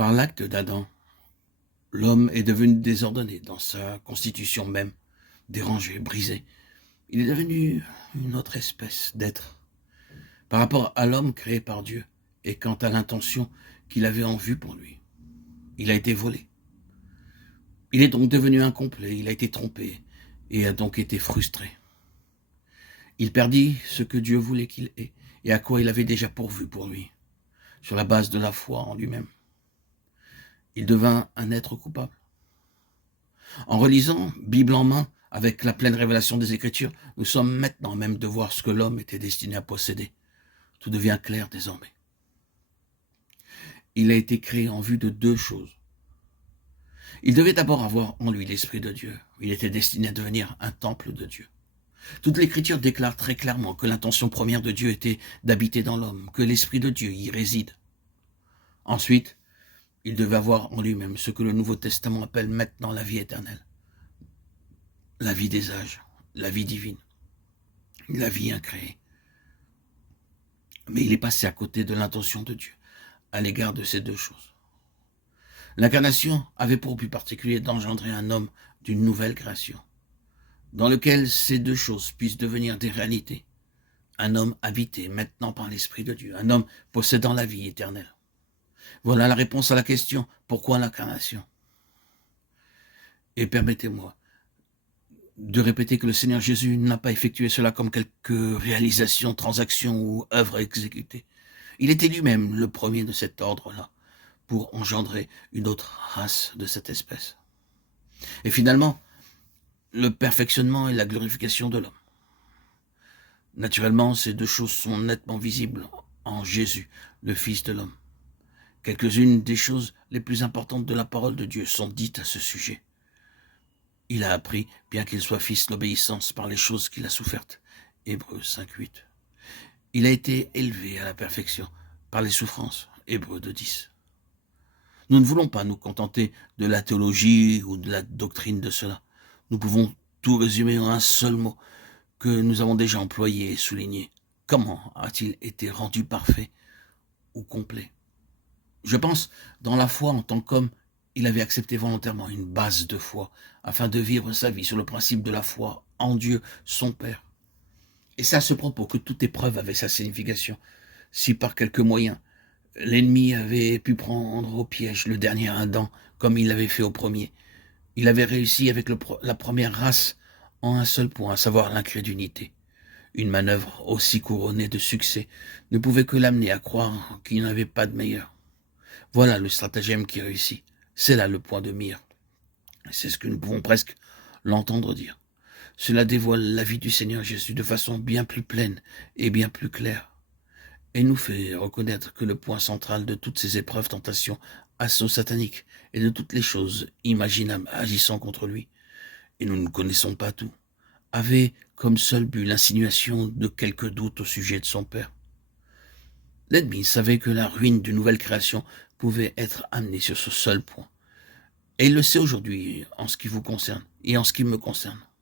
Par l'acte d'Adam, l'homme est devenu désordonné dans sa constitution même, dérangé, brisé. Il est devenu une autre espèce d'être. Par rapport à l'homme créé par Dieu, et quant à l'intention qu'il avait en vue pour lui, il a été volé. Il est donc devenu incomplet, il a été trompé, et a donc été frustré. Il perdit ce que Dieu voulait qu'il ait, et à quoi il avait déjà pourvu pour lui, sur la base de la foi en lui-même. Il devint un être coupable. En relisant, Bible en main, avec la pleine révélation des Écritures, nous sommes maintenant même de voir ce que l'homme était destiné à posséder. Tout devient clair désormais. Il a été créé en vue de deux choses. Il devait d'abord avoir en lui l'Esprit de Dieu. Il était destiné à devenir un temple de Dieu. Toute l'Écriture déclare très clairement que l'intention première de Dieu était d'habiter dans l'homme, que l'Esprit de Dieu y réside. Ensuite, il devait avoir en lui-même ce que le Nouveau Testament appelle maintenant la vie éternelle. La vie des âges, la vie divine, la vie incréée. Mais il est passé à côté de l'intention de Dieu à l'égard de ces deux choses. L'incarnation avait pour but particulier d'engendrer un homme d'une nouvelle création, dans lequel ces deux choses puissent devenir des réalités. Un homme habité maintenant par l'Esprit de Dieu, un homme possédant la vie éternelle. Voilà la réponse à la question, pourquoi l'incarnation? Et permettez-moi de répéter que le Seigneur Jésus n'a pas effectué cela comme quelques réalisations, transactions ou œuvres exécutées. Il était lui-même le premier de cet ordre-là, pour engendrer une autre race de cette espèce. Et finalement, le perfectionnement et la glorification de l'homme. Naturellement, ces deux choses sont nettement visibles en Jésus, le Fils de l'homme. Quelques-unes des choses les plus importantes de la parole de Dieu sont dites à ce sujet. Il a appris, bien qu'il soit fils, l'obéissance par les choses qu'il a souffertes. Hébreux 5.8. Il a été élevé à la perfection par les souffrances. Hébreux 2.10. Nous ne voulons pas nous contenter de la théologie ou de la doctrine de cela. Nous pouvons tout résumer en un seul mot que nous avons déjà employé et souligné. Comment a-t-il été rendu parfait ou complet? Je pense, dans la foi en tant qu'homme, il avait accepté volontairement une base de foi afin de vivre sa vie sur le principe de la foi en Dieu, son Père. Et c'est à ce propos que toute épreuve avait sa signification. Si par quelques moyens, l'ennemi avait pu prendre au piège le dernier Adam, comme il l'avait fait au premier, il avait réussi avec la première race en un seul point, à savoir l'incrédulité. Une manœuvre aussi couronnée de succès ne pouvait que l'amener à croire qu'il n'y en avait pas de meilleur. Voilà le stratagème qui réussit. C'est là le point de mire. C'est ce que nous pouvons presque l'entendre dire. Cela dévoile la vie du Seigneur Jésus de façon bien plus pleine et bien plus claire, et nous fait reconnaître que le point central de toutes ces épreuves, tentations, assauts sataniques et de toutes les choses imaginables agissant contre lui, et nous ne connaissons pas tout, avait comme seul but l'insinuation de quelques doutes au sujet de son Père. L'ennemi savait que la ruine d'une nouvelle création pouvait être amenée sur ce seul point. Et il le sait aujourd'hui en ce qui vous concerne et en ce qui me concerne.